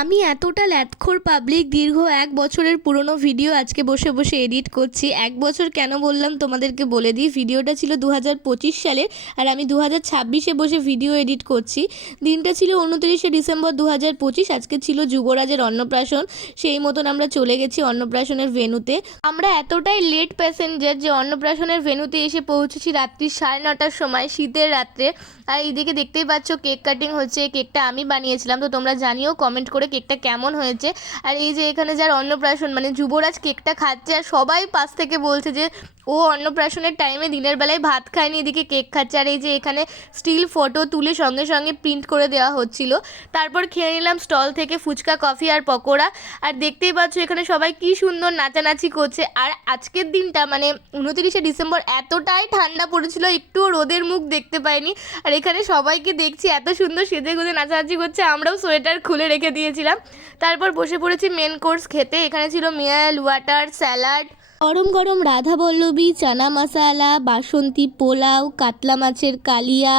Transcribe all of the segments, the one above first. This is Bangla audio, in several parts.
আমি এতটা ল্যাদখোর পাবলিক দীর্ঘ ১ বছরের পুরনো ভিডিও আজকে বসে বসে এডিট করছি। ১ বছর কেন বললাম তোমাদেরকে বলে দিই। ভিডিওটা ছিল ২০২৫ সালে আর আমি ২০২৬-এ বসে ভিডিও এডিট করছি। দিনটা ছিল ২৯শে ডিসেম্বর ২০২৫। আজকে ছিল যুবরাজের অন্নপ্রাশন। সেই মতন আমরা চলে গেছি অন্নপ্রাশনের ভেন্যুতে। আমরা এতটাই লেট প্যাসেঞ্জার যে অন্নপ্রাশনের ভেন্যুতে এসে পৌঁছেছি রাত্রি ৯:৩০টার সময়, শীতের রাত্রে। আর এইদিকে দেখতেই পাচ্ছ কেক কাটিং হচ্ছে। কেকটা আমি বানিয়েছিলাম, তো তোমরা জানিও কমেন্ট করে কেকটা কেমন হয়েছে। আর এই যে এখানে যার অন্নপ্রাশন মানে যুবরাজ কেকটা খাচ্ছে, আর সবাই পাশ থেকে বলছে যে ও অন্নপ্রাশনের টাইমে দিনের বেলায় ভাত খায়নি, এদিকে কেক খাচ্ছে। আর এই যে এখানে স্টিল ফটো তুলে সঙ্গে সঙ্গে প্রিন্ট করে দেওয়া হচ্ছিল। তারপর খেয়ে নিলাম স্টল থেকে ফুচকা, কফি আর পকোড়া। আর দেখতেই পাচ্ছ এখানে সবাই কি সুন্দর নাচানাচি করছে। আর আজকের দিনটা মানে ২৯শে ডিসেম্বর এতটাই ঠান্ডা পড়েছিল, একটুও রোদের মুখ দেখতে পাইনি। আর এখানে সবাইকে দেখছি এত সুন্দর সেজে গুজে নাচানাচি করছে, আমরাও সোয়েটার খুলে রেখে দিয়েছিলাম। তারপর বসে পড়েছি মেন কোর্স খেতে। এখানে ছিল মিল ওয়াটার, স্যালাড, গরম গরম রাধাবল্লভী, চানা মশালা, বাসন্তী পোলাও, কাতলা মাছের কালিয়া,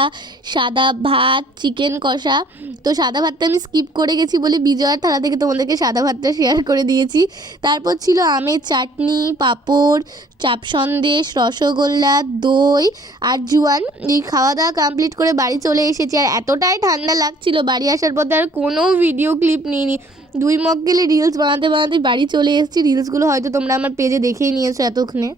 সাদা ভাত, চিকেন কষা। তো সাদা ভাতটা আমি স্কিপ করে গেছি বলে বিজয়ার থালা থেকে তোমাদেরকে সাদা ভাতটা শেয়ার করে দিয়েছি। তারপর ছিল আমের চাটনি, পাঁপড়, চাপ সন্দেশ, রসগোল্লা, দই আর জুয়ান। এই খাওয়া দাওয়া কমপ্লিট করে বাড়ি চলে এসেছি। আর এতটাই ঠান্ডা লাগছিল বাড়ি আসার পথে আর কোনো ভিডিও ক্লিপ নিইনি। ২ মগ গেলে রিলস বানাতে বানাতে বাড়ি চলে এসেছি। রিলসগুলো হয়তো তোমরা আমার পেজে দেখেই নিয়েছো এতক্ষণে।